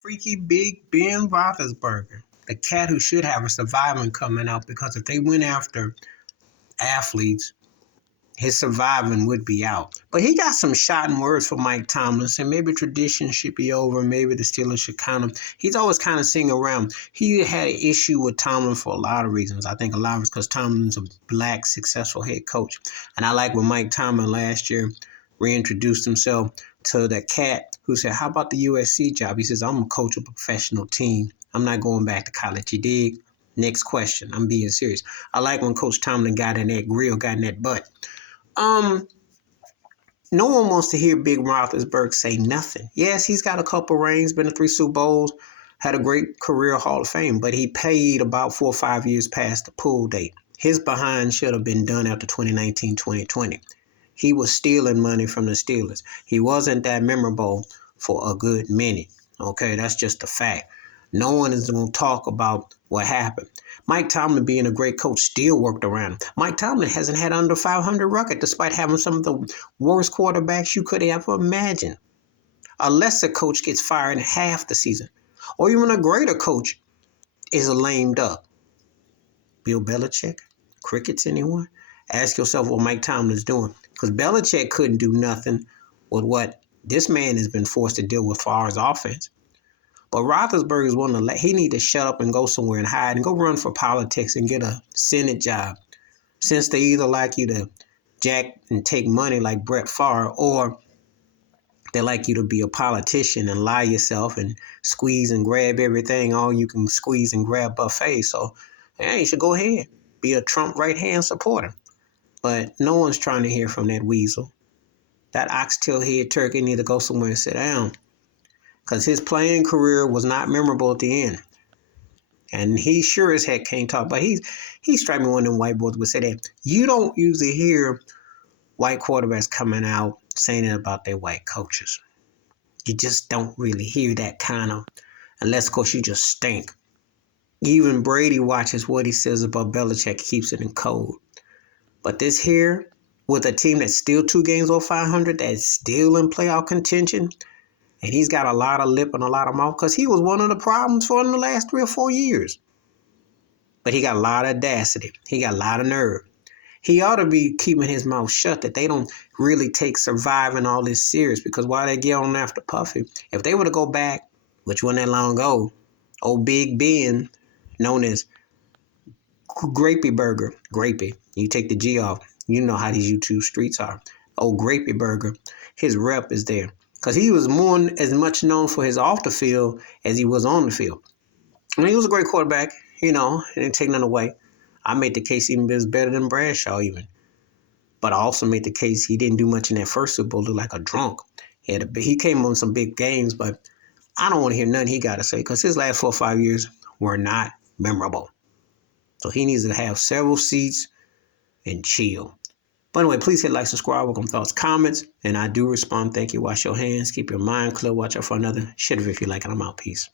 Freaky Big Ben Roethlisberger, the cat who should have a surviving coming out because if they went after athletes, his surviving would be out. But he got some shot in words for Mike Tomlin, saying maybe tradition should be over. Maybe the Steelers should he's always kind of singing around. He had an issue with Tomlin for a lot of reasons. I think a lot of it's because Tomlin's a black, successful head coach. And I like when Mike Tomlin last year reintroduced himself to that cat who said, how about the USC job? He says, I'm a coach of a professional team. I'm not going back to college. You dig? Next question. I'm being serious. I like when Coach Tomlin got in that grill, got in that butt. No one wants to hear Big Roethlisberger say nothing. Yes, he's got a couple rings, been to 3 Super Bowls, had a great career Hall of Fame, but he paid about 4 or 5 years past the pull date. His behind should have been done after 2019, 2020. He was stealing money from the Steelers. He wasn't that memorable for a good minute. Okay, that's just a fact. No one is going to talk about what happened. Mike Tomlin, being a great coach, still worked around him. Mike Tomlin hasn't had under 500 record despite having some of the worst quarterbacks you could ever imagine. A lesser coach gets fired in half the season. Or even a greater coach is lamed up. Bill Belichick? Crickets, anyone? Ask yourself what Mike Tomlin's doing. Because Belichick couldn't do nothing with what this man has been forced to deal with as far as offense. But Roethlisberger is one he need to shut up and go somewhere and hide and go run for politics and get a Senate job. Since they either like you to jack and take money like Brett Favre, or they like you to be a politician and lie yourself and squeeze and grab everything, all you can squeeze and grab buffet. So, you should go ahead. Be a Trump right-hand supporter. But no one's trying to hear from that weasel. That oxtail head turkey need to go somewhere and sit down. Because his playing career was not memorable at the end. And he sure as heck can't talk. But he's striking me one of them white boys would say that. You don't usually hear white quarterbacks coming out saying it about their white coaches. You just don't really hear that kind of, unless, of course, you just stink. Even Brady watches what he says about Belichick, keeps it in code. But this here, with a team that's still 2 games over 500, that's still in playoff contention, and he's got a lot of lip and a lot of mouth because he was one of the problems for in the last 3 or 4 years. But he got a lot of audacity. He got a lot of nerve. He ought to be keeping his mouth shut, that they don't really take surviving all this serious, because while they get on after Puffy, if they were to go back, which wasn't that long ago, old Big Ben, known as Grapey, you take the G off, you know how these YouTube streets are. Old Grapey, his rep is there. Because he was as much known for his off the field as he was on the field. And he was a great quarterback, didn't take none away. I made the case even was better than Bradshaw even. But I also made the case he didn't do much in that first Super Bowl, look like a drunk. He came on some big games, but I don't want to hear nothing he got to say because his last 4 or 5 years were not memorable. So he needs to have several seats and chill. But anyway, please hit like, subscribe, welcome thoughts, comments, and I do respond. Thank you. Wash your hands. Keep your mind clear. Watch out for another shit if you like it. I'm out. Peace.